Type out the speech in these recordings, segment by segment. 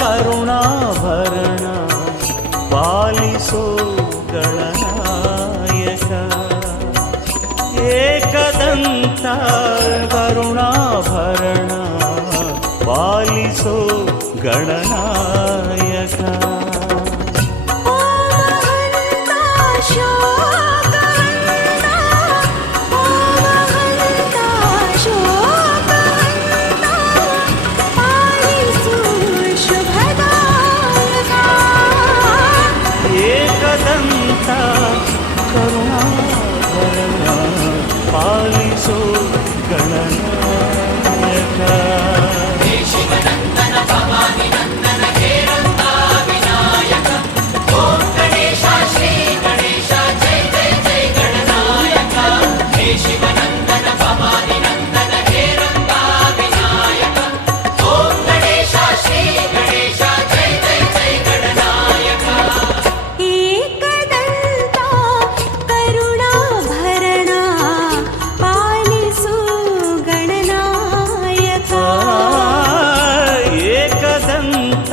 ಕರುಣಾಭರಣ ಪಾಲಿಸೋ ಗಣನಾಯಕ. ಏಕದಂತ ಕರುಣಾಭರಣ ಪಾಲಿಸೋ ಗಣನಾಯಕ. ಏಕದಂತ ಕರುಣಾಭರಣ ಪಾಲಿಸೋ ಗಣನಾಯಕ. ಶಿವನಂದನ ಭವಾನಿ ನಂದನ ಹೇರಂತ ವಿನಾಯಕ. ಓಂ ಗಣೇಶ ಶ್ರೀ ಗಣೇಶ ಜೈ ಜೈ ಜೈ ಗಣನಾಯಕ. ಹೇ ಶಿವನಂದನ ಭವಾನಿ ನಂದನ ಹೇರಂತ ವಿನಾಯಕ. ಓಂ ಗಣೇಶ ಶ್ರೀ ಗಣೇಶ ಜೈ ಜೈ ಜೈ ಗಣನಾಯಕ. ಏಕದಂತ ಕರುಣಾಭರಣ ಪಾಲಿಸು ಗಣನಾಯಕ. ಏಕದಂತ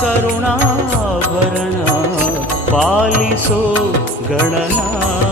ಕರುಣಾಭರಣ ಪಾಲಿಸೋ ಗಣನಾಯಕ.